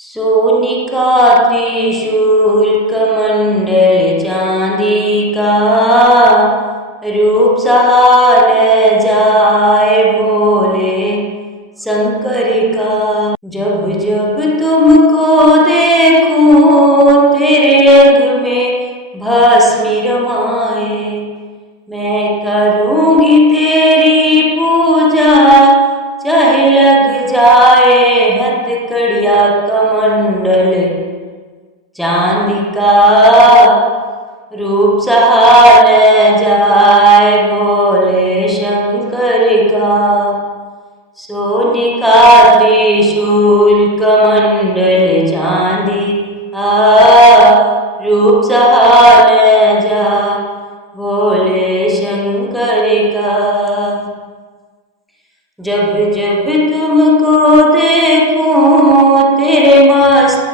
सोने का त्रिशूल कमंडल चांदी का, रूप सहार जाए भोले शंकर का। जब जब तुमको देखूं तेरे अंग में भस्मी रमाए, मैं करूँगी तेरी पूजा चाहे लग जाए हथकड़िया कमंडल चांदी का। रूप सहार जाए भोले शंकर का। सोने का त्रिशूल कमंडल चांदी का, रूप सहार जा भोले शंकर का। जब जब तुमको देखूं तेरे मस्त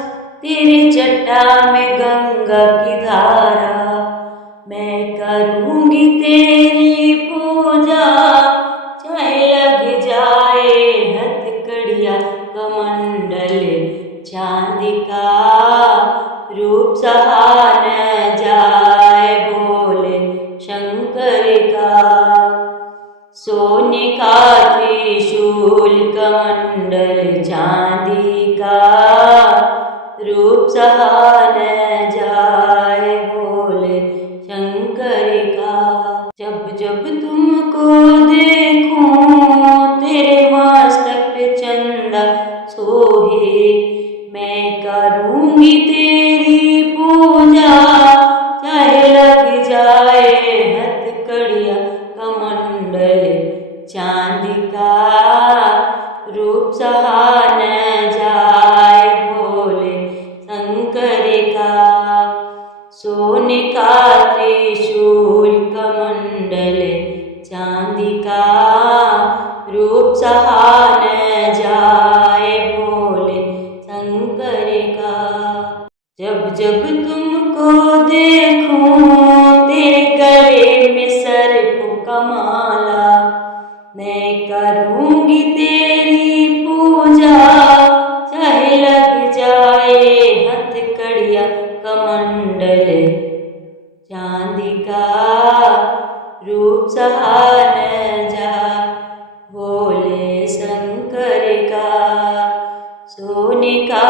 तेरी जटा में गंगा की धारा, मैं करूँगी तेरी पूजा चाहे लग जाए हथकड़िया कमंडल चांदी का। रूप सहार जाए भोले शंकर का। सोने का त्रिशूल कमंडल चांदी का, रूप सहार जाए भोले शंकर का। जब जब तुमको देखूं तेरे मस्तक पे चंदा सोहे, मैं करूँगी तेरी पूजा चाहे लग जाए हथकड़िया कमंडल चांदी का। रूप सहार जाए भोले शंकर का। सोने का त्रिशूल कमंडल चांदी का, रूप सहार जाए भोले शंकर का। जब जब तुमको देखूं तेरे गले में सर्प का माला, मैं करूँगी तेरी पूजा चाहे लग जाए हथकड़िया कमंडल चांदी का। रूप सहार जा भोले शंकर का। सोने का